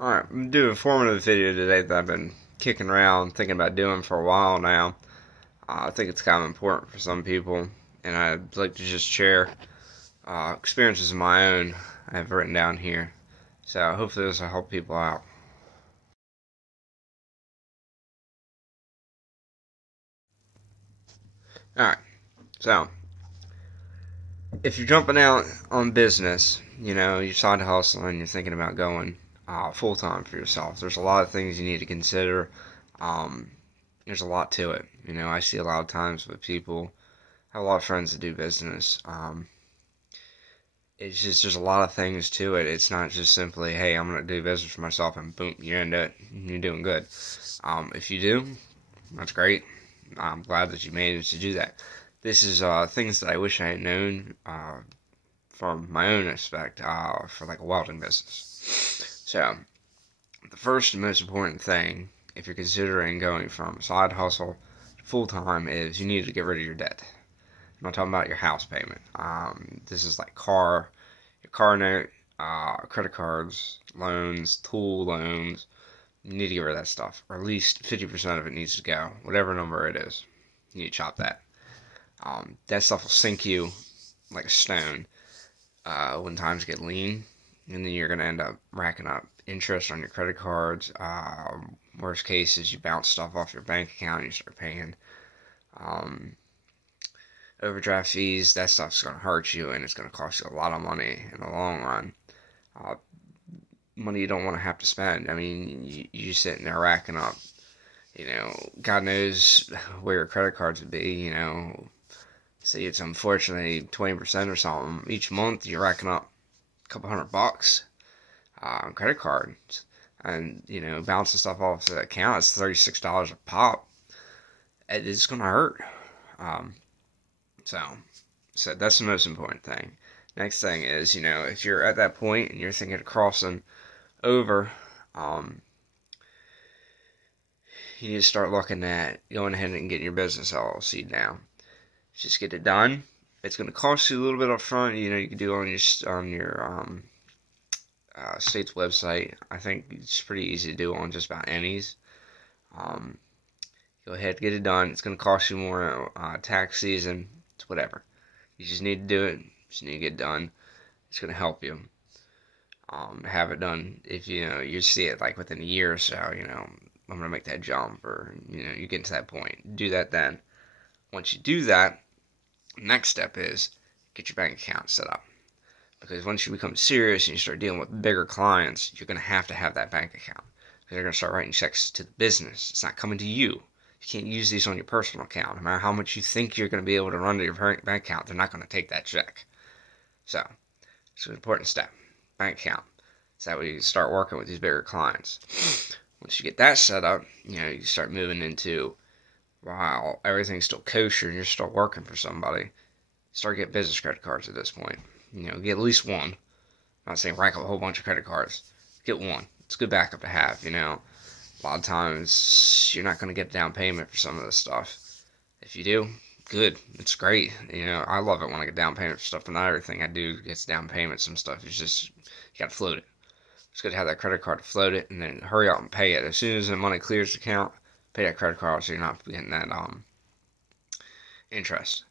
Alright, I'm gonna do a informative video today that I've been kicking around, thinking about doing for a while now. I think it's kind of important for some people, and I'd like to just share experiences of my own I have written down here. So hopefully this will help people out. Alright, so if you're jumping out on business, you're side hustling, you're thinking about going full time for yourself, there's a lot of things you need to consider. Um, there's a lot to it. I see a lot of times with people, I have a lot of friends that do business. It's just there's a lot of things to it. It's not just simply, hey, I'm gonna do business for myself and boom, you're into it. You're doing good. If you do, that's great. I'm glad that you managed to do that. This is things that I wish I had known from my own aspect for like a welding business. So the first and most important thing, if you're considering going from side hustle to full time, is you need to get rid of your debt. I'm not talking about your house payment. This is like your car note, credit cards, loans, tool loans. You need to get rid of that stuff, or at least 50% of it needs to go. Whatever number it is, you need to chop that. That stuff will sink you like a stone when times get lean, and then you're gonna end up racking up interest on your credit cards. Worst case is you bounce stuff off your bank account and you start paying um, overdraft fees. That stuff's going to hurt you, and it's going to cost you a lot of money in the long run. Uh, Money you don't want to have to spend. I mean, you sitting there racking up, God knows where your credit cards would be, say it's unfortunately 20% or something. Each month you're racking up a couple $100 on credit cards. And, bouncing stuff off the account, it's $36 a pop. It's going to hurt. Um, so that's the most important thing. Next thing is, if you're at that point and you're thinking of crossing over, you need to start looking at going ahead and getting your business LLC down. Just get it done. It's going to cost you a little bit up front. You can do it on your state's website. I think it's pretty easy to do on just about any's. Go ahead, get it done. It's going to cost you more tax season. It's whatever. You just need to do it. You just need to get it done. It's going to help you have it done. If you see it like within a year or so, I'm going to make that jump, or you get to that point. Do that then. Once you do that, next step is get your bank account set up. Because once you become serious and you start dealing with bigger clients, you're going to have that bank account. They're going to start writing checks to the business. It's not coming to you. You can't use these on your personal account. No matter how much you think you're going to be able to run to your bank account, they're not going to take that check. So, it's an important step. Bank account. So that way you start working with these bigger clients. Once you get that set up, you start moving into, while everything's still kosher and you're still working for somebody, start getting business credit cards at this point. Get at least one. I'm not saying rack up a whole bunch of credit cards. Get one. It's a good backup to have, A lot of times, you're not going to get a down payment for some of this stuff. If you do, good. It's great. I love it when I get down payment for stuff, but not everything I do gets down payment. Some stuff is just, you got to float it. It's good to have that credit card to float it, and then hurry up and pay it. As soon as the money clears the account, pay that credit card so you're not getting that interest.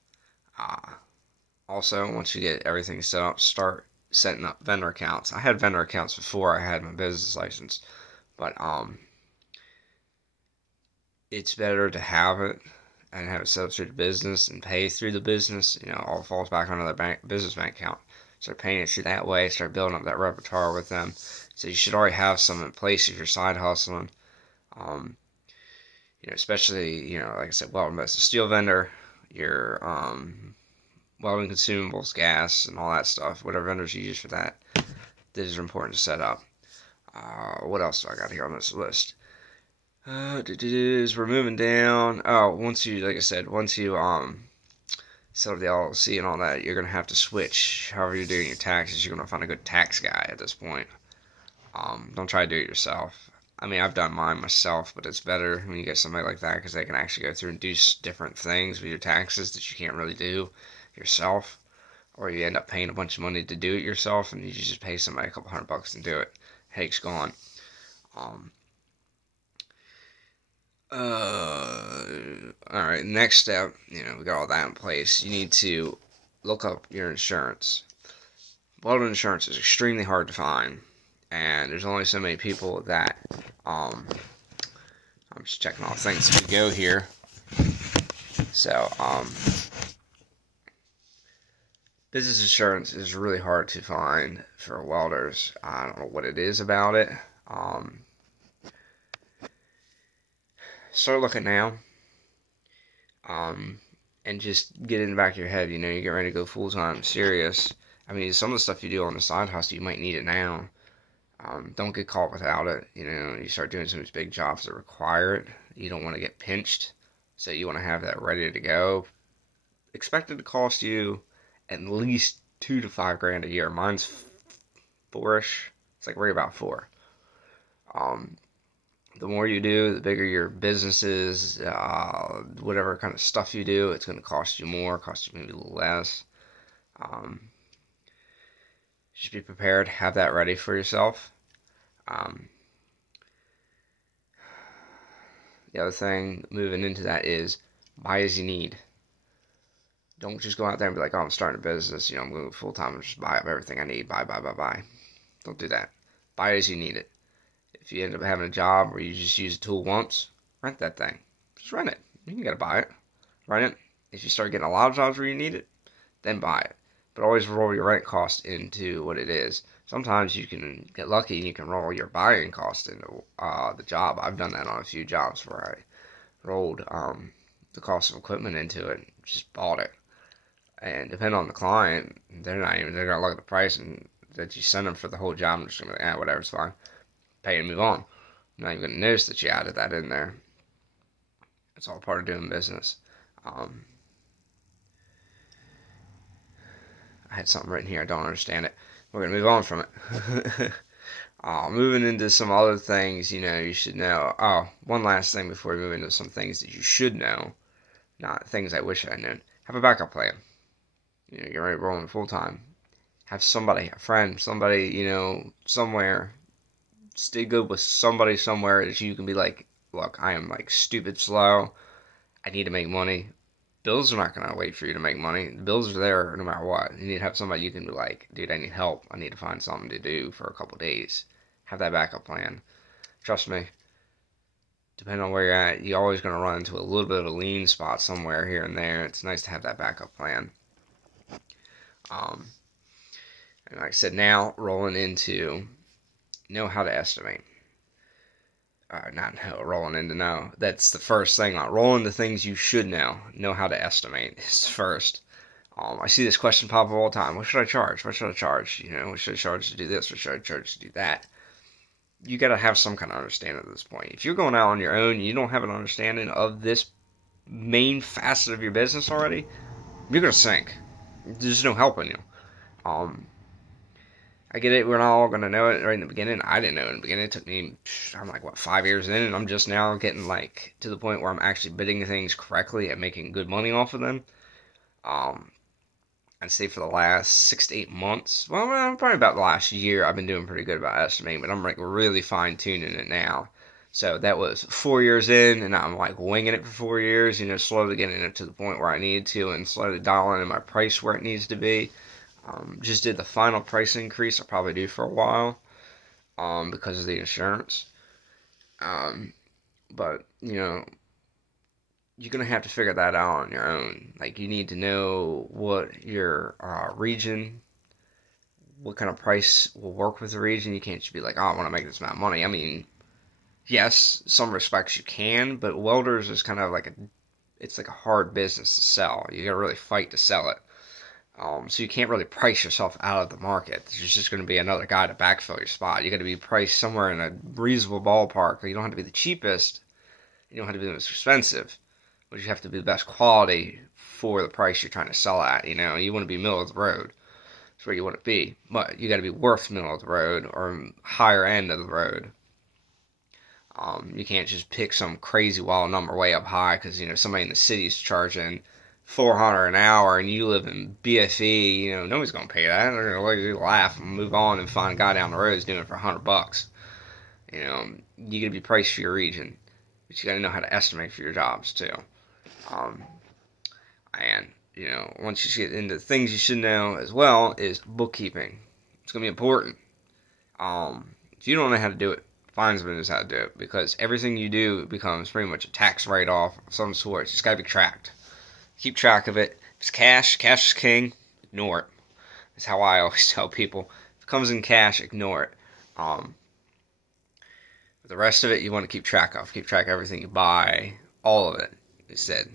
Also, once you get everything set up, start setting up vendor accounts. I had vendor accounts before I had my business license, but it's better to have it and have it set up through the business and pay through the business. All falls back onto their business bank account. Start paying it through that way. Start building up that repertoire with them. So you should already have some in place if you're side hustling. Especially like I said, welding, that's a steel vendor. Your welding consumables, gas, and all that stuff. Whatever vendors you use for that, these are important to set up. What else do I got here on this list? We're moving down. Oh, once you set up the LLC and all that, you're gonna have to switch. However you're doing your taxes, you're gonna find a good tax guy at this point. Don't try to do it yourself. I mean, I've done mine myself, but it's better when you get somebody like that because they can actually go through and do different things with your taxes that you can't really do yourself, or you end up paying a bunch of money to do it yourself, and you just pay somebody a couple $100 and do it. Headache's gone. Um, Alright, next step, we got all that in place. You need to look up your insurance. Welding insurance is extremely hard to find, and there's only so many people that, I'm just checking all things as we go here. So, business insurance is really hard to find for welders. I don't know what it is about it. Start looking now. And just get in the back of your head, you get ready to go full-time serious. I mean, some of the stuff you do on the side hustle, you might need it now. Don't get caught without it. You start doing some of these big jobs that require it. You don't want to get pinched, so you want to have that ready to go. Expect it to cost you at least $2 to $5 grand a year. Mine's four-ish. It's like right about $4. The more you do, the bigger your business is, whatever kind of stuff you do, it's going to cost you more, cost you maybe a little less. Just be prepared, have that ready for yourself. The other thing moving into that is buy as you need. Don't just go out there and be like, oh, I'm starting a business, I'm going full time and just buy up everything I need, buy. Don't do that. Buy as you need it. If you end up having a job where you just use a tool once, rent that thing. Just rent it. You can gotta buy it. Rent it. If you start getting a lot of jobs where you need it, then buy it. But always roll your rent cost into what it is. Sometimes you can get lucky and you can roll your buying cost into the job. I've done that on a few jobs where I rolled the cost of equipment into it, and just bought it. And depending on the client, they're gonna look at the price and that you send them for the whole job and just gonna be like, whatever, it's fine. Pay and move on. I'm not even going to notice that you added that in there. It's all part of doing business. I had something written here. I don't understand it. We're going to move on from it. Moving into some other things, you should know. Oh, one last thing before we move into some things that you should know. Not things I wish I knew. Have a backup plan. You're ready to roll in full time. Have somebody, a friend, somebody, somewhere. Stay good with somebody somewhere that you can be like, look, I am like stupid slow. I need to make money. Bills are not going to wait for you to make money. The bills are there no matter what. You need to have somebody you can be like, dude, I need help. I need to find something to do for a couple days. Have that backup plan. Trust me, depending on where you're at, you're always going to run into a little bit of a lean spot somewhere here and there. It's nice to have that backup plan. And like I said, now rolling into know how to estimate. Not rolling into know. That's the first thing. Rolling the things you should know. Know how to estimate is first. I see this question pop up all the time. What should I charge? What should I charge? What should I charge to do this? What should I charge to do that? You got to have some kind of understanding at this point. If you're going out on your own and you don't have an understanding of this main facet of your business already, you're going to sink. There's no helping you. I get it, we're not all going to know it right in the beginning. I didn't know it in the beginning. It took me, I'm like, 5 years in, and I'm just now getting, to the point where I'm actually bidding things correctly and making good money off of them. I'd say for the last 6 to 8 months, well, probably about the last year, I've been doing pretty good about estimating, but I'm, really fine-tuning it now. So that was 4 years in, and I'm, winging it for 4 years, slowly getting it to the point where I need to, and slowly dialing in my price where it needs to be. Just did the final price increase I'll probably do for a while because of the insurance. But, you're going to have to figure that out on your own. You need to know what your region, what kind of price will work with the region. You can't just be like, oh, I want to make this amount of money. I mean, yes, some respects you can, but welders is kind of it's like a hard business to sell. You got to really fight to sell it. So you can't really price yourself out of the market. There's just going to be another guy to backfill your spot. You got to be priced somewhere in a reasonable ballpark. You don't have to be the cheapest. You don't have to be the most expensive. But you have to be the best quality for the price you're trying to sell at. You want to be middle of the road. That's where you want to be. But you got to be worth middle of the road or higher end of the road. You can't just pick some crazy wild number way up high because, somebody in the city is charging $400 an hour and you live in BFE, nobody's going to pay that. They're going to let you laugh and move on and find a guy down the road who's doing it for $100. You know, you gotta be priced for your region, but you gotta know how to estimate for your jobs too. Um, and you know, once you get into things you should know as well is bookkeeping. It's gonna be important. If you don't know how to do it, find someone who knows how to do it, because everything you do becomes pretty much a tax write-off of some sort. It's just gotta be tracked. Keep track of it. If it's cash, cash is king. Ignore it. That's how I always tell people. If it comes in cash, ignore it. Um, but the rest of it, you want to keep track of. Keep track of everything you buy, all of it. Instead,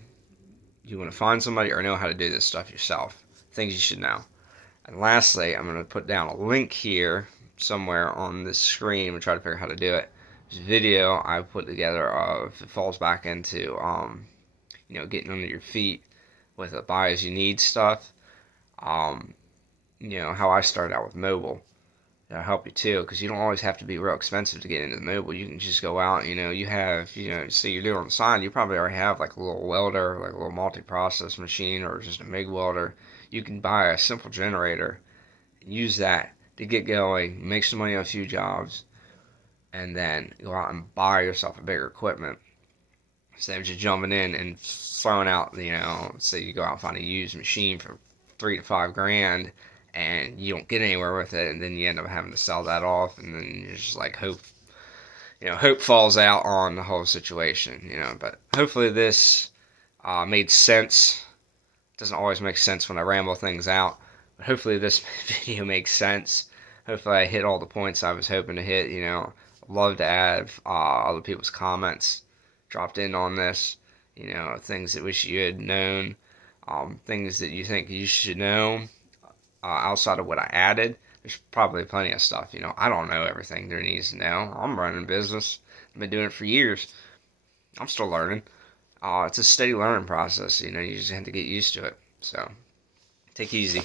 you want to find somebody or know how to do this stuff yourself. Things you should know. And lastly, I'm going to put down a link here somewhere on this screen and try to figure out how to do it. This video I put together of it falls back into you know, getting under your feet with the buy as you need stuff. You know, how I started out with mobile. That'll help you too, because you don't always have to be real expensive to get into the mobile. You can just go out, you know, you have, you know, so you're doing on the side, you probably already have like a little welder, like a little multi-process machine, or just a MIG welder. You can buy a simple generator and use that to get going, make some money on a few jobs, and then go out and buy yourself a bigger equipment instead of just jumping in and throwing out, you know, say you go out and find a used machine for 3 to 5 grand and you don't get anywhere with it, and then you end up having to sell that off, and then you're just like hope, you know, hope falls out on the whole situation, you know. But hopefully this made sense. It doesn't always make sense when I ramble things out, but hopefully this video makes sense. Hopefully I hit all the points I was hoping to hit. You know, I'd love to add other people's comments dropped in on this. You know, things that wish you had known, things that you think you should know. Outside of what I added, there's probably plenty of stuff. You know, I don't know everything there needs to know. I'm running a business. I've been doing it for years. I'm still learning. It's a steady learning process. You know, you just have to get used to it. So, take it easy.